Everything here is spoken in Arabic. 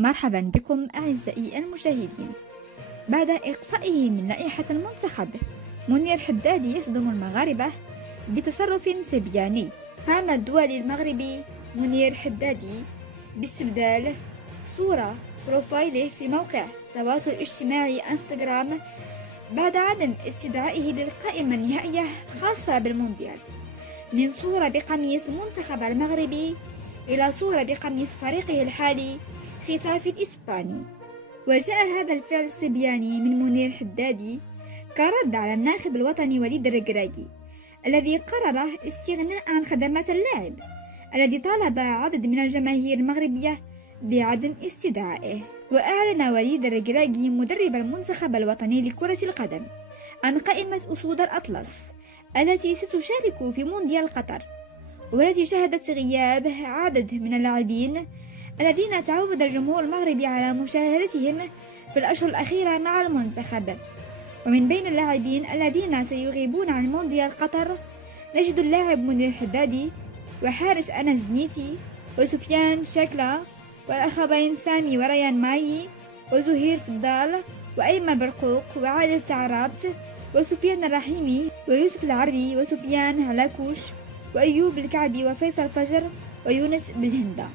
مرحبا بكم أعزائي المشاهدين. بعد إقصائه من لائحة المنتخب، منير حدادي يصدم المغاربة بتصرف سبياني. قام الدولي المغربي منير حدادي باستبدال صورة بروفايله في موقع التواصل الاجتماعي انستغرام بعد عدم استدعائه للقائمة النهائية الخاصة بالمونديال، من صورة بقميص المنتخب المغربي إلى صورة بقميص فريقه الحالي ختافي الإسباني. وجاء هذا الفعل الصبياني من منير حدادي كرد على الناخب الوطني وليد الركراكي الذي قرر استغناء عن خدمات اللاعب الذي طالب عدد من الجماهير المغربية بعدم استدعائه. وأعلن وليد الركراكي مدرب المنتخب الوطني لكرة القدم عن قائمة أسود الأطلس التي ستشارك في مونديال قطر، والتي شهدت غياب عدد من اللاعبين الذين تعود الجمهور المغربي على مشاهدتهم في الأشهر الأخيرة مع المنتخب. ومن بين اللاعبين الذين سيغيبون عن مونديال قطر نجد اللاعب منير حدادي وحارس أنس زنيتي وسفيان شاكلا والأخوين سامي وريان ماي وزهير فضال وأيمن برقوق وعادل تعرابت وسفيان الرحيمي ويوسف العربي وسفيان هلاكوش وأيوب الكعبي وفيصل فجر ويونس بالهندا.